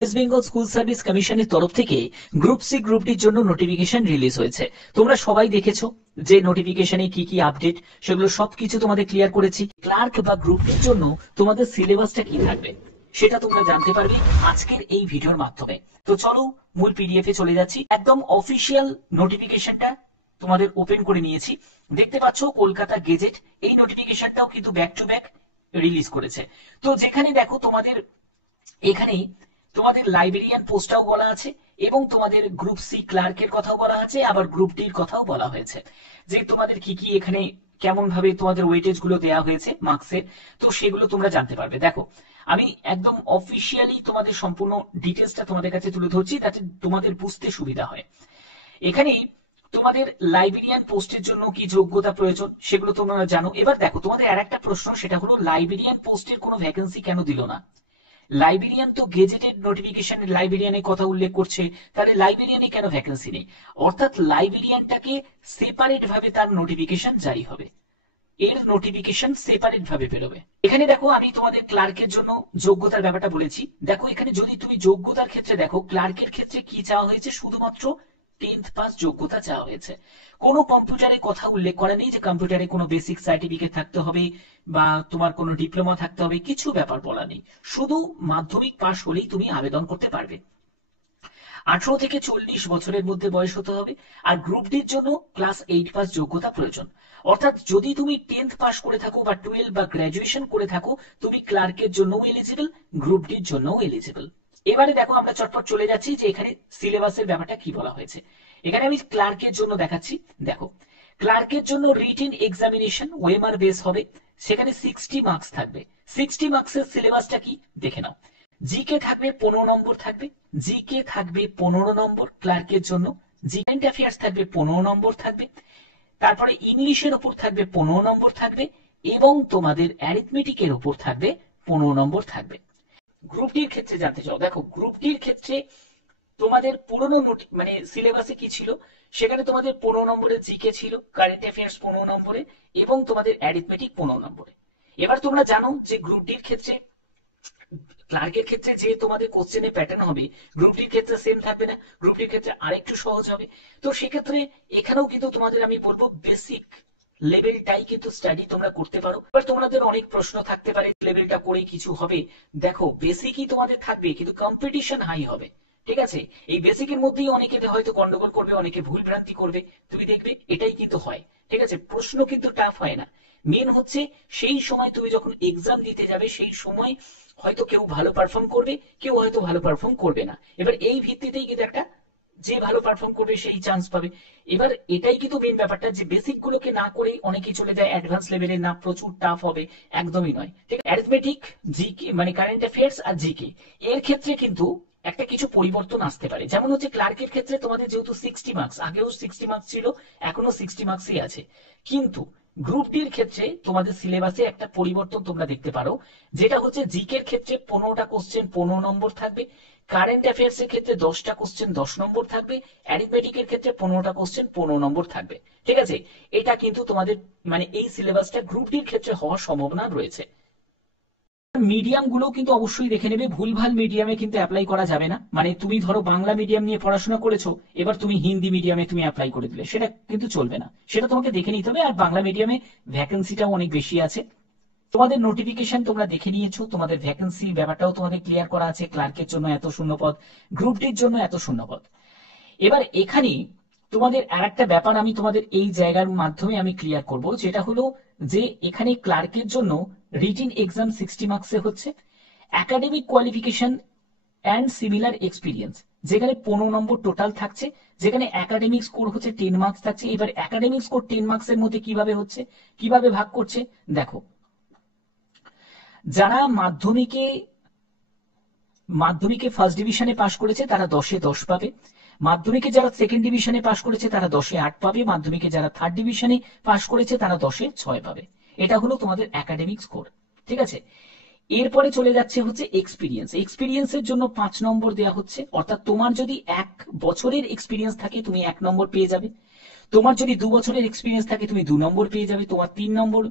West Bengal school service কমিশনের তরফ থেকে গ্রুপ সি গ্রুপ ডির জন্য নোটিফিকেশন রিলিজ হয়েছে। তোমরা সবাই দেখেছো যে নোটিফিকেশনে কি কি আপডেট, সেগুলো সবকিছু তোমাদের ক্লিয়ার করেছি। ক্লার্ক বা গ্রুপ ডির জন্য তোমাদের সিলেবাসটা কি থাকবে সেটা তোমরা জানতে পারবে আজকের এই ভিডিওর মাধ্যমে। তো চলো মূল পিডিএফ এ চলে যাচ্ছি। একদম অফিসিয়াল নোটিফিকেশনটা তোমাদের ওপেন করে নিয়েছি। দেখতে পাচ্ছ কলকাতা গেজেট, এই নোটিফিকেশনটাও কিন্তু ব্যাক টু ব্যাক রিলিজ করেছে। তো যেখানে দেখো তোমাদের এখানে তোমাদের লাইব্রেরিয়ান পোস্টটাও বলা আছে এবং তোমাদের গ্রুপ সি ক্লার্কের কথাও বলা আছে, আবার গ্রুপ ডির কথাও বলা হয়েছে যে তোমাদের কি কি এখানে কেমন ভাবে তোমাদের ওয়েটেজ গুলো দেওয়া হয়েছে মার্কসের। তো সেগুলো তোমরা জানতে পারবে। দেখো আমি একদম অফিসিয়ালি তোমাদের সম্পূর্ণ ডিটেলসটা তোমাদের কাছে তুলে ধরছি যাতে তোমাদের বুঝতে সুবিধা হয়। এখানে তোমাদের লাইব্রেরিয়ান পোস্টের জন্য কি যোগ্যতা প্রয়োজন সেগুলো তোমরা জানো। এবার দেখো তোমাদের আর একটা প্রশ্ন, সেটা হলো লাইব্রেরিয়ান পোস্টের কোনো ভ্যাকেন্সি কেন দিল না? লাইব্রেরিয়ান তো গেজেটেড নোটিফিকেশন লাইব্রেরিয়ানের কথা উল্লেখ করছে, তাহলে লাইব্রেরিয়ানে কেন ভ্যাকেন্সি নেই? অর্থাৎ লাইব্রেরিয়ানটাকে সেপারেট ভাবে তার নোটিফিকেশন জারি হবে, এর নোটিফিকেশন সেপারেট ভাবে বেরোবে। এখানে দেখো আমি তোমাদের ক্লার্কের জন্য যোগ্যতার ব্যাপারটা বলেছি। দেখো এখানে যদি তুমি যোগ্যতার ক্ষেত্রে দেখো, ক্লার্কের ক্ষেত্রে কি চাওয়া হয়েছে, শুধুমাত্র 10th পাস যোগ্যতা চাওয়া হয়েছে। কোনো কম্পিউটারের কথা উল্লেখ করা নেই যে কম্পিউটারে কোনো বেসিক সার্টিফিকেট থাকতে হবে বা তোমার কোনো ডিপ্লোমা থাকতে হবে, কিছু ব্যাপার বলা নেই। শুধু মাধ্যমিক পাস হলেই তুমি আবেদন করতে পারবে। 18 থেকে 40 বছরের মধ্যে বয়স হতে হবে। আর গ্রুপ ডির জন্য ক্লাস 8 পাস যোগ্যতা প্রয়োজন। অর্থাৎ যদি তুমি 10th পাস করে থাকো বা 12 বা গ্রাজুয়েশন করে থাকো, তুমি ক্লার্কের জন্যও এলিজিবল, গ্রুপ ডির জন্যও এলিজিবল। এবারে দেখো আমরা চটপট চলে যাচ্ছি যে এখানে সিলেবাসের ব্যাপারটা কি বলা হয়েছে। এখানে আমি ক্লার্কের জন্য দেখাচ্ছি। দেখো ক্লার্কের জন্য রিটেন এক্সামিনেশন ওএমআর বেস হবে, সেখানে 60 মার্কস থাকবে। 60 মার্কসের সিলেবাসটা কি দেখে নাও। জিকে থাকবে 15 নম্বর থাকবে, জিকে থাকবে 15 নম্বর ক্লার্কের জন্য। জি কারেন্ট অ্যাফেয়ার্স থাকবে 15 নম্বর থাকবে। তারপরে ইংলিশের উপর থাকবে 15 নম্বর থাকবে এবং তোমাদের অ্যারিথমেটিকের উপর থাকবে 15 নম্বর থাকবে। গ্রুপ ডির ক্ষেত্রে জানতে চাও, দেখো গ্রুপ ডির ক্ষেত্রে তোমাদের পুরনো মানে সিলেবাসে কি ছিল, সেখানে তোমাদের 15 নম্বরে জিকে ছিল, কারেন্ট অ্যাফেয়ার্স 15 নম্বরে এবং তোমাদের অ্যারিথমেটিক 15 নম্বরে। এবার তোমরা জানো যে গ্রুপ ডির ক্ষেত্রে ক্লার্কের ক্ষেত্রে যে তোমাদের কোশ্চেনের প্যাটার্ন হবে, গ্রুপ ডির ক্ষেত্রে সেম থাকবে না, গ্রুপ ডির ক্ষেত্রে আরেকটু সহজ হবে। তো সেক্ষেত্রে এখানেও কিন্তু তোমাদের আমি বলবো বেসিক লেভেলটাই কিন্তু স্টাডি তোমরা করতে পারো। এবার তোমাদের অনেক প্রশ্ন থাকতে পারে লেভেলটা করে কিছু হবে। দেখো বেসিকই তোমাদের থাকবে কিন্তু কম্পিটিশন হাই হবে। ঠিক আছে, এই বেসিকের মধ্যেই অনেকে হয়তো গন্ডগোল করবে, অনেকে ভুল ভ্রান্তি করবে, তুমি দেখবে এটাই কিন্তু হয়। ঠিক আছে, প্রশ্ন কিন্তু টাফ হয় না। মেন হচ্ছে সেই সময় তুমি যখন এক্সাম দিতে যাবে সেই সময় হয়তো কেউ ভালো পারফর্ম করবে, কেউ হয়তো ভালো পারফর্ম করবে না। এবার এই ভিত্তিতেই কিন্তু একটা যে ভালো পারফর্ম করবে সেই চান্স পাবে। এবার এটাই কিন্তু মেন ব্যাপারটা যে বেসিক গুলোকে না করেই অনেকেই চলে যায় অ্যাডভান্স লেভেলে, না প্রচুর টাফ হবে, একদমই নয়। ঠিক আছে, অ্যারিথমেটিক, জিকে মানে কারেন্ট অ্যাফেয়ার্স আর জিকে এর ক্ষেত্রে কিন্তু একটা কিছু পরিবর্তন আসতে পারে। যেমন হচ্ছে ক্লার্কের ক্ষেত্রে তোমাদের যেহেতু 60 মার্কস, আগেও 60 মার্কস ছিল, এখনো 60 মার্কসই আছে, কিন্তু গ্রুপ ডির ক্ষেত্রে তোমাদের সিলেবাসে একটা পরিবর্তন তোমরা দেখতে পারো, যেটা হচ্ছে জিকের ক্ষেত্রে 15টা কোশ্চেন 15 নম্বর থাকবে, কারেন্ট অ্যাফেয়ার্স এর ক্ষেত্রে 10টা কোশ্চেন 10 নম্বর থাকবে, অ্যারিথমেটিকের ক্ষেত্রে 15টা কোশ্চেন 15 নম্বর থাকবে। ঠিক আছে, এটা কিন্তু তোমাদের মানে এই সিলেবাসটা গ্রুপ ডির ক্ষেত্রে হওয়ার সম্ভাবনা রয়েছে। মিডিয়াম গুলো কিন্তু অবশ্যই দেখে নেবে, ভুলভাল মিডিয়ামে কিন্তু অ্যাপ্লাই করা যাবে না। মানে তুমি ধরো বাংলা মিডিয়াম নিয়ে পড়াশোনা করেছো, এবার তুমি হিন্দি মিডিয়ামে তুমি অ্যাপ্লাই করে দিলে, সেটা কিন্তু চলবে না, সেটা তোমাকে দেখে নিতে হবে। আর বাংলা মিডিয়ামে ভ্যাকেন্সিটাও অনেক বেশি আছে। তোমাদের নোটিফিকেশন তোমরা দেখে নিয়েছো, তোমাদের ভ্যাকেন্সি ব্যাপারটাও তোমাদের ক্লিয়ার করা আছে। ক্লার্কের জন্য এত শূন্যপদ, গ্রুপ ডির জন্য এত শূন্যপদ। এবার এখানে তোমাদের আর একটা ব্যাপার আমি তোমাদের এই জায়গার মাধ্যমে আমি ক্লিয়ার করব, যেটা হলো যে এখানে ক্লার্কের জন্য রিটিন এক্সাম 60 মার্কসে হচ্ছে, academic qualification and similar experience যেখানে 15 নম্বর টোটাল থাকছে, যেখানে একাডেমিক স্কোর হচ্ছে 10 মার্কস থাকছে। এবার একাডেমিক স্কোর 10 মার্কসের মধ্যে কিভাবে হচ্ছে, কিভাবে ভাগ করছে দেখো। যারা মাধ্যমিকে ফার্স্ট ডিভিশনে পাশ করেছে তারা 10-এ 10 পাবে, মাধ্যমিকে যারা সেকেন্ড ডিভিশনে পাশ করেছে তারা 10-এ 8 পাবে, মাধ্যমিকে যারা থার্ড ডিভিশনে পাশ করেছে তারা 10-এ 6 পাবে। এটা হলো তোমাদের একাডেমিক স্কোর। ঠিক আছে, এরপরে চলে যাচ্ছে হচ্ছে এক্সপিরিয়েন্স। এক্সপিরিয়েন্সের জন্য 5 নম্বর দেওয়া হচ্ছে, অর্থাৎ তোমার যদি 1 বছরের এক্সপিরিয়েন্স থাকে তুমি 1 নম্বর পেয়ে যাবে, তোমার যদি 2 বছরের এক্সপিরিয়েন্স থাকে তুমি 2 নম্বর পেয়ে যাবে, তোমার 3 নম্বর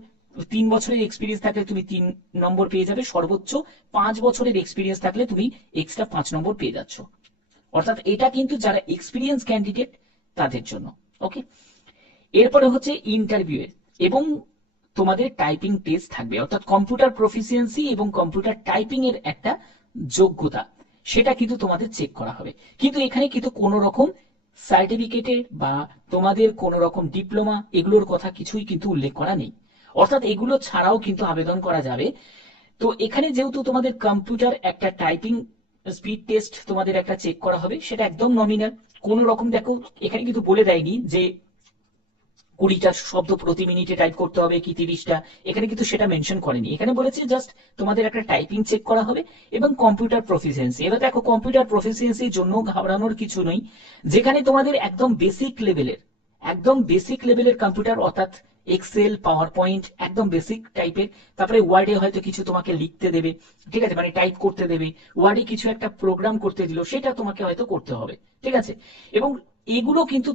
3 বছরের এক্সপিরিয়েন্স থাকলে তুমি 3 নম্বর পেয়ে যাবে, সর্বোচ্চ 5 বছরের এক্সপিরিয়েন্স থাকলে তুমি এক্সট্রা 5 নম্বর পেয়ে যাচ্ছ। অর্থাৎ এটা কিন্তু যারা এক্সপিরিয়েন্স ক্যান্ডিডেট তাদের জন্য। ওকে, এরপরে হচ্ছে ইন্টারভিউ এবং তোমাদের টাইপিং টেস্ট থাকবে, অর্থাৎ কম্পিউটার প্রফিসিয়েন্সি এবং কম্পিউটার টাইপিং এর একটা যোগ্যতা, সেটা কিন্তু তোমাদের চেক করা হবে। কিন্তু এখানে কিন্তু কোনো রকম সার্টিফিকেটের বা তোমাদের কোনো রকম ডিপ্লোমা এগুলোর কথা কিছুই কিন্তু উল্লেখ করা নেই, অর্থাৎ এগুলো ছাড়াও কিন্তু আবেদন করা যাবে। তো এখানে যেহেতু তোমাদের কম্পিউটার একটা টাইপিং স্পিড টেস্ট তোমাদের একটা চেক করা হবে, সেটা একদম নমিনাল, কোন রকম দেখো এখানে কিন্তু বলে দেয়নি যে 20টা শব্দ প্রতি মিনিটে টাইপ করতে হবে কি 30টা, এখানে কিন্তু সেটা মেনশন করেনি। এখানে বলেছে জাস্ট তোমাদের একটা টাইপিং চেক করা হবে এবং কম্পিউটার প্রফিসিয়েন্সি। এবার দেখো কম্পিউটার প্রফিসিয়েন্সির জন্য ঘাবড়ানোর কিছু নেই, যেখানে তোমাদের একদম বেসিক লেভেলের কম্পিউটার, অর্থাৎ এক্সেল, পাওয়ার পয়েন্ট, একদম বেসিক টাইপের। তারপরে ওয়ার্ডে হয়তো কিছু তোমাকে লিখতে দেবে, ঠিক আছে, মানে টাইপ করতে দেবে, ওয়ার্ডে কিছু একটা প্রোগ্রাম করতে দিল, সেটা তোমাকে হয়তো করতে হবে, ঠিক আছে। এবং এগুলো কিন্তু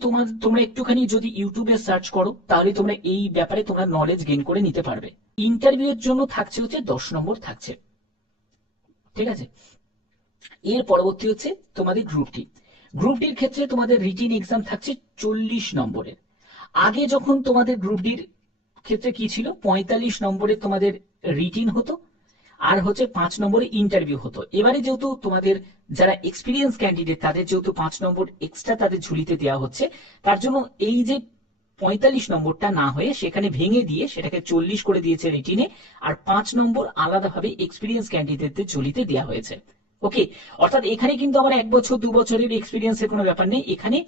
তোমরা একটুখানি যদি ইউটিউবে সার্চ করো তাহলে তোমরা এই ব্যাপারে তোমরা নলেজ গেইন করে নিতে পারবে। ইন্টারভিউর জন্য থাকছে হচ্ছে 10 নম্বর থাকছে, ঠিক আছে। এর পরবর্তী হচ্ছে তোমাদের গ্রুপ ডির ক্ষেত্রে তোমাদের রিটিন এক্সাম থাকছে 40 নম্বরের। আগে যখন তোমাদের গ্রুপ ডির ক্ষেত্রে কি ছিল, 45 নম্বরে তোমাদের রিটিন হতো আর হচ্ছে 5 নম্বরে ইন্টারভিউ হতো। এবারে যেহেতু তোমাদের যারা এক্সপিরিয়েন্স ক্যান্ডিডেট তাদের যেহেতু 5 নম্বর এক্সট্রা তাদের ঝুলিতে দেওয়া হচ্ছে, তার জন্য এই যে 45 নম্বরটা না হয়ে সেখানে ভেঙে দিয়ে সেটাকে 40 করে দিয়েছে রিটিনে, আর 5 নম্বর আলাদাভাবে এক্সপিরিয়েন্স ক্যান্ডিডেটদের ঝুলিতে দেওয়া হয়েছে। ওকে, অর্থাৎ এখানে কিন্তু আমার 1 বছর 2 বছরের এক্সপিরিয়েন্সের কোনো ব্যাপার নেই, এখানে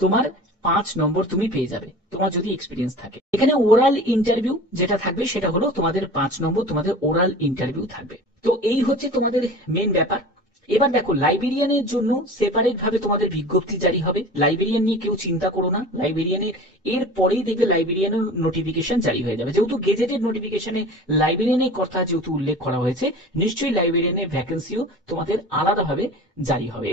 তোমার 5 নম্বর তুমি পেয়ে যাবে তোমার যদি এক্সপিরিয়েন্স থাকে। এখানে ওরাল ইন্টারভিউ যেটা থাকবে সেটা হলো তোমাদের 5 নম্বর তোমাদের ওরাল ইন্টারভিউ থাকবে। তো এই হচ্ছে তোমাদের মেন ব্যাপার। এবার দেখো লাইব্রেরিয়ানের জন্য সেপারেট ভাবে তোমাদের বিজ্ঞপ্তি জারি হবে। লাইব্রেরিয়ান নিয়ে কেউ চিন্তা করো না, লাইব্রেরিয়ানের এর পরেই দেখবে লাইব্রেরিয়ানের নোটিফিকেশন জারি হয়ে যাবে। যেহেতু গেজেটেড নোটিফিকেশনে লাইব্রেরিয়ানের কথা যেহেতু উল্লেখ করা হয়েছে, নিশ্চয়ই লাইব্রেরিয়ানের ভ্যাকেন্সিও তোমাদের আলাদাভাবে জারি হবে।